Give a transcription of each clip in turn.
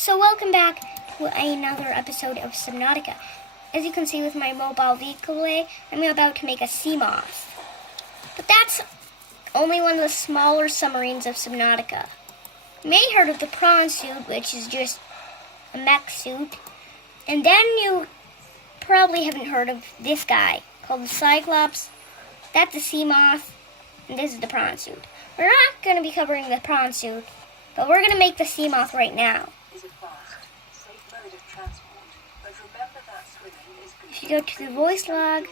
So welcome back to another episode of Subnautica. As you can see with my mobile vehicle today, I'm about to make a SeaMoth. But that's only one of the smaller submarines of Subnautica. You may have heard of the prawn suit, which is just a mech suit. And then you probably haven't heard of this guy called the Cyclops. That's the SeaMoth, and this is the prawn suit. We're not going to be covering the prawn suit, but we're going to make the SeaMoth right now. If you go to the voice log,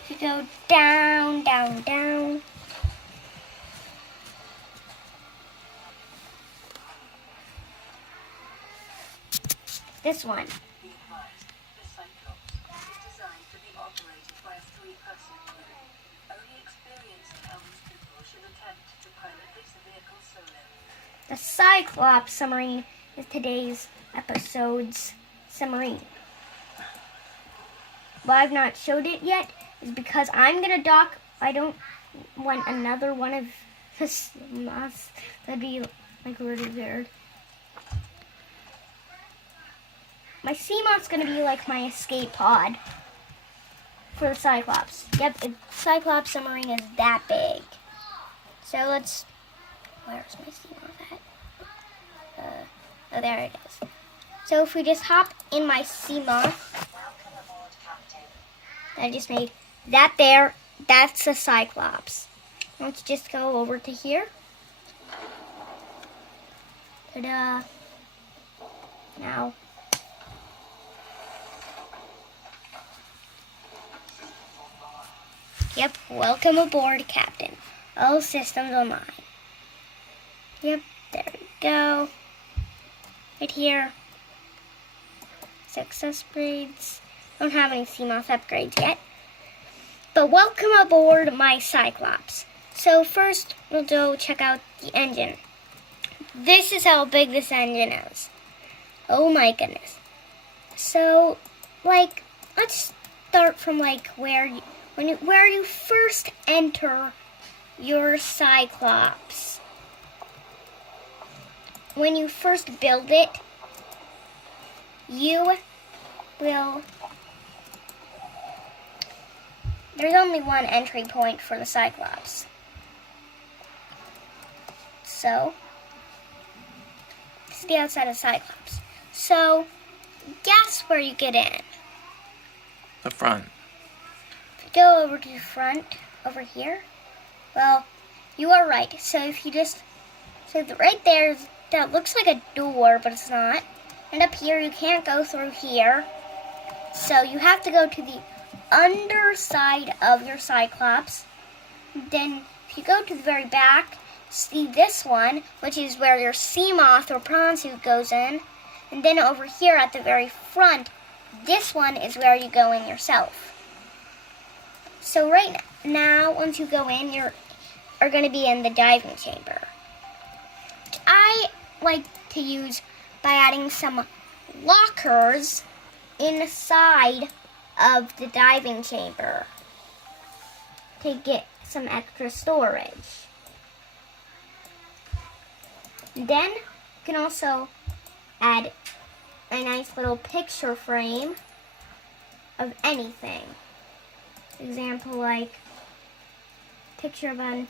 if you go down, down, down, this one. The Cyclops submarine is today's episode's submarine. Why I've not showed it yet is because I'm going to dock. I don't want another one of the SeaMoths. That'd be like really weird. My SeaMoth's going to be like my escape pod for the Cyclops. Yep, the Cyclops submarine is that big. So let's... Where's my SeaMoth at? Oh, there it is. So if we just hop in my SeaMoth, I just made that there, that's a Cyclops. Let's just go over to here. Ta-da. Now. Yep, welcome aboard, Captain. All systems online. Yep, there we go. Right here. Success upgrades. Don't have any SeaMoth upgrades yet. But welcome aboard my Cyclops. So first, we'll go check out the engine. This is how big this engine is. Oh my goodness. So, let's start from where you first enter your Cyclops. When you first build it, you will... There's only one entry point for the Cyclops. So, this is the outside of the Cyclops. So, guess where you get in? The front. If you go over to the front, over here, well, you are right. So if you just... So right there, that looks like a door, but it's not. And up here, you can't go through here. So you have to go to the underside of your Cyclops. Then if you go to the very back, see this one, which is where your SeaMoth or prawn suit goes in. And then over here at the very front, this one is where you go in yourself. So right now, once you go in, you are going to be in the diving chamber. Which I like to use by adding some lockers inside of the diving chamber to get some extra storage. Then you can also add a nice little picture frame of anything. Example, picture of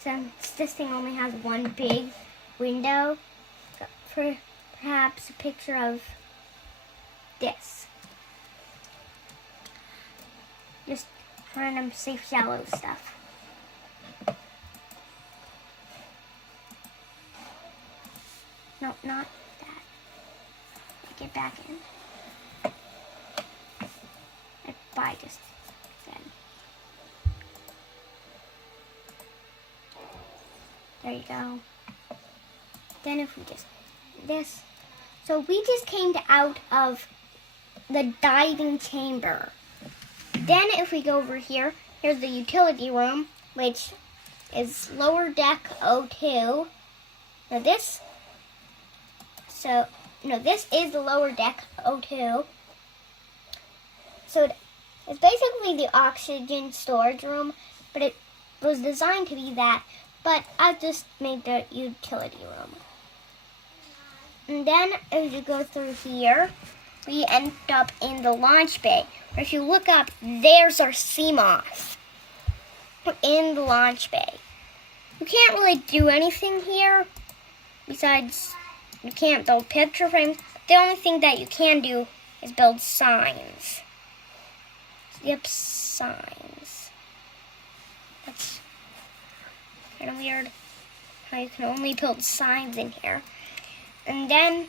since this thing only has one big window, for perhaps a picture of this. Just random safe shallow stuff. No, not that. Get back in. Bye, just then. There you go. Then if we just this. So we just came out of the diving chamber. Then if we go over here, here's the utility room, which is lower deck 02. Now this is the lower deck 02. So it's basically the oxygen storage room, but it was designed to be that But I'll just make the utility room. And then as you go through here, we end up in the launch bay. If you look up, there's our SeaMoth. We're in the launch bay. You can't really do anything here besides you can't build picture frames. The only thing that you can do is build signs. Yep, signs. That's kind of weird how you can only build signs in here. And then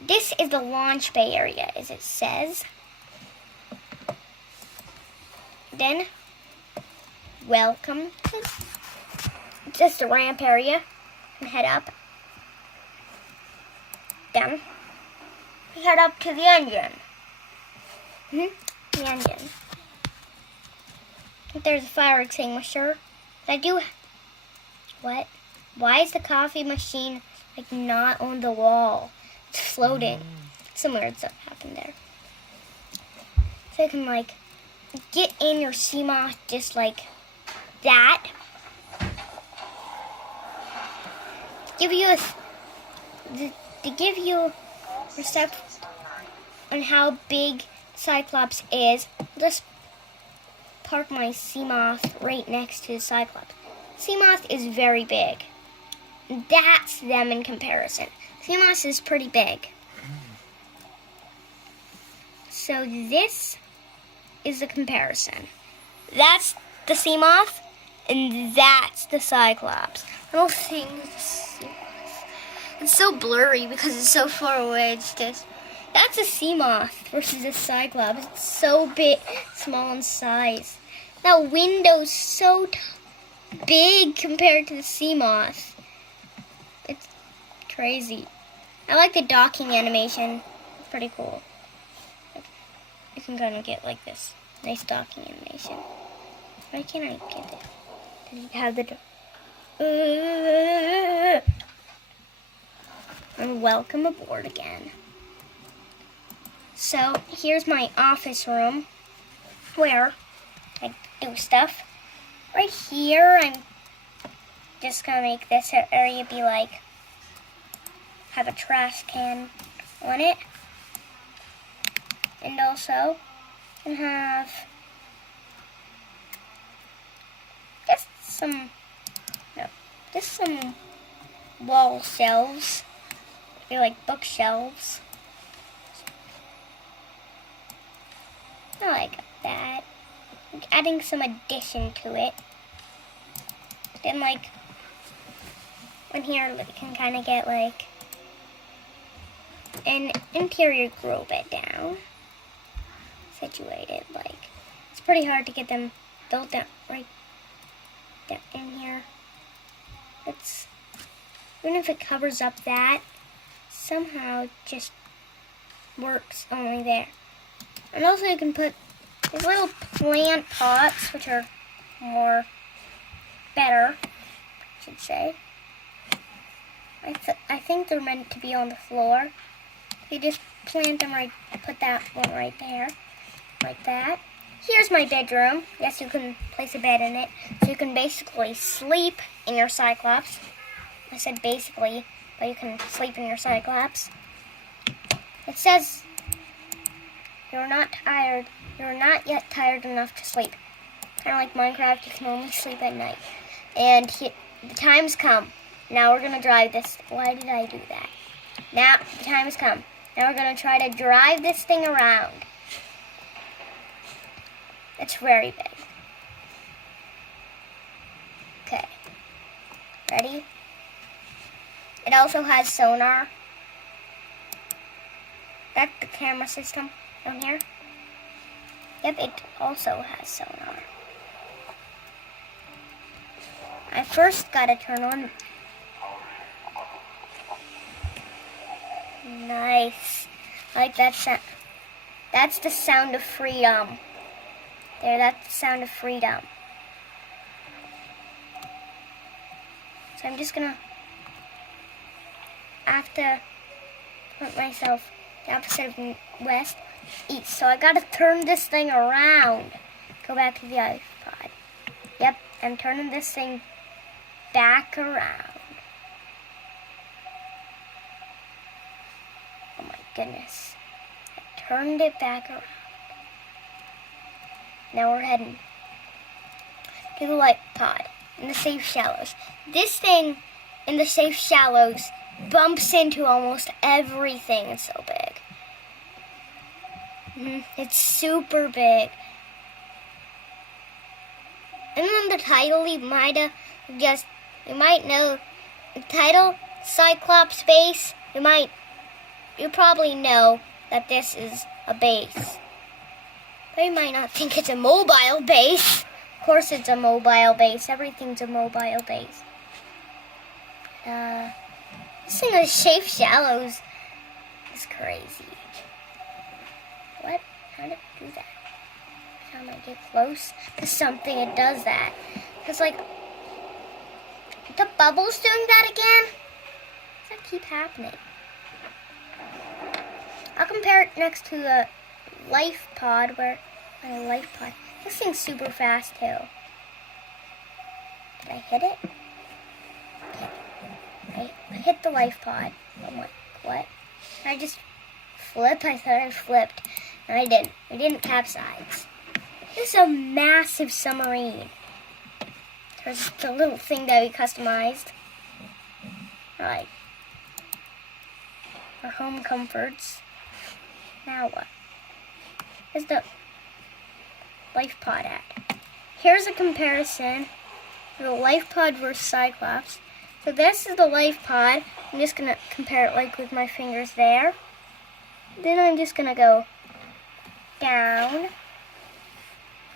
this is the launch bay area, as it says. Then, welcome. It's just a ramp area. And head up. Down. Head up to the engine. The engine. There's a fire extinguisher. I do. What? Why is the coffee machine like not on the wall? It's floating. Some weird stuff happened there. So you can like get in your SeaMoth just like that. To give you a step on how big Cyclops is, I'll just park my SeaMoth right next to the Cyclops. SeaMoth is very big. That's them in comparison. SeaMoth is pretty big. So this is the comparison. That's the SeaMoth, and that's the Cyclops. I don't think it's so blurry because it's so far away. It's just that's a SeaMoth versus a Cyclops. It's so big, small in size. That window's so big compared to the SeaMoth. It's crazy. I like the docking animation. It's pretty cool. You can kind of get like this nice docking animation. Why can't I get it? Does it have the and welcome aboard again. So here's my office room where I do stuff. Right here, I'm just gonna make this area be like have a trash can on it, and also can have just some wall shelves. They're like bookshelves. I like that. Adding some addition to it. Then like in here we can kind of get like an interior grow bed down. Situated like it's pretty hard to get them built down right down in here. It's even if it covers up that, somehow just works only there. And also you can put these little plant pots, which are more better, I should say. I think they're meant to be on the floor. You just plant them right, put that one right there, like that. Here's my bedroom. Yes, you can place a bed in it. So you can basically sleep in your Cyclops. I said basically, but you can sleep in your Cyclops. It says you're not yet tired enough to sleep. Kind of like Minecraft, you can only sleep at night. And the time's come. Now we're going to drive this. Why did I do that? Now the time has come. Now we're going to try to drive this thing around. It's very big. Okay. Ready? It also has sonar. That's the camera system down here. Yep, it also has sonar. I first gotta turn on. Nice. I like that sound. That's the sound of freedom. There, that's the sound of freedom. So I'm just gonna have to put myself the opposite of west, east. So I gotta turn this thing around. Go back to the iPod. Yep, I'm turning this thing back around. Oh my goodness. I turned it back around. Now we're heading to the light pod in the safe shallows. This thing in the safe shallows bumps into almost everything. It's so big. It's super big. And then the title, you might know the title, Cyclops base. You probably know that this is a base. But you might not think it's a mobile base. Of course it's a mobile base. Everything's a mobile base. This thing in safe shallows is crazy. What? How did it do that? Every time I get close to something, it does that. It's like, the bubble's doing that again? Does that keep happening? I'll compare it next to the life pod This thing's super fast too. Did I hit it? Okay. I hit the life pod. I'm like, what? I just flip? I thought I flipped. And I didn't. I didn't capsize. This is a massive submarine. There's the little thing that we customized. Alright. Our home comforts. Now what? Is the life pod at? Here's a comparison of the life pod versus Cyclops. So this is the life pod. I'm just gonna compare it like with my fingers there. Then I'm just gonna go down.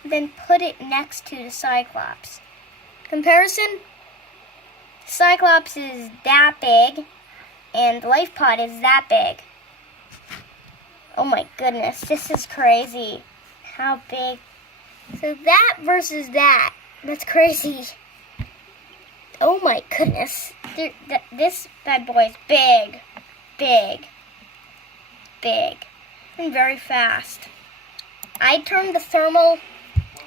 Then put it next to the Cyclops. Comparison: Cyclops is that big, and the life pod is that big. Oh my goodness, this is crazy. How big? So that versus that. That's crazy. Oh my goodness. This bad boy is big. Big. Big. And very fast. I turned the thermal.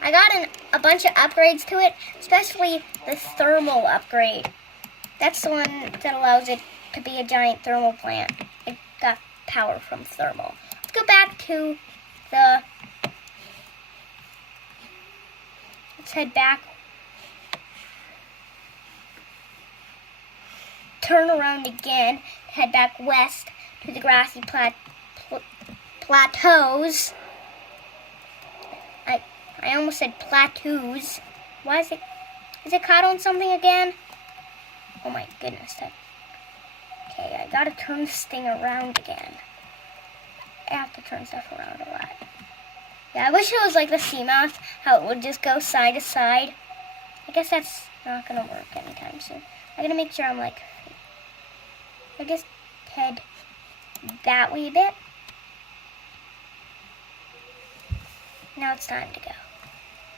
I got a bunch of upgrades to it, especially the thermal upgrade. That's the one that allows it to be a giant thermal plant. It got power from thermal. Let's go back to the... Let's head back. Turn around again. Head back west to the grassy plateaus. I almost said plateaus. Why is it caught on something again? Oh my goodness. Okay, I gotta turn this thing around again. I have to turn stuff around a lot. Yeah, I wish it was like the SeaMoth, how it would just go side to side. I guess that's not gonna work anytime soon. I gotta make sure I'm like, I just head that way a bit. Now it's time to go.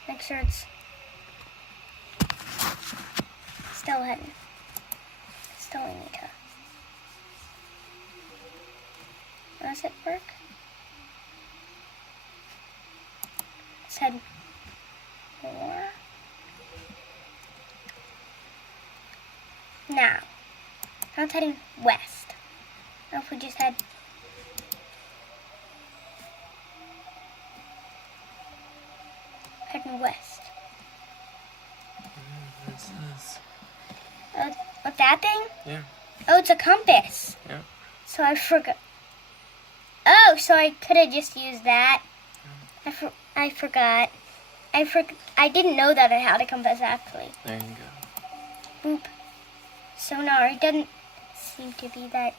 Make sure it's still heading. Still we need to. Does it work? Let's head more. Now it's heading west. Now if we just head heading west. What's this? Oh, what, that thing? Yeah. Oh, it's a compass. Yeah. So I forgot. Oh, so I could have just used that. I forgot. I didn't know that I had a compass actually. There you go. Boop. Sonar. It doesn't seem to be that.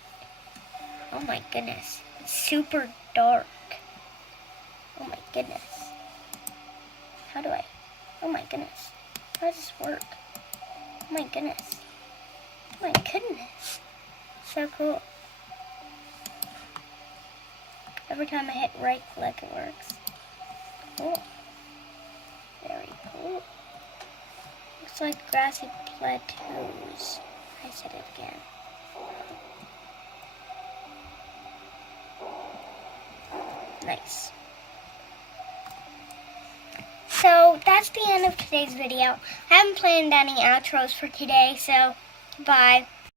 Oh my goodness. It's super dark. Oh my goodness. How do I? Oh my goodness. How does this work? Oh my goodness. Oh my goodness. So cool. Every time I hit right click, it works. Cool. Very cool. Looks like grassy plateaus. I said it again. Nice. So that's the end of today's video. I haven't planned any outros for today, so bye.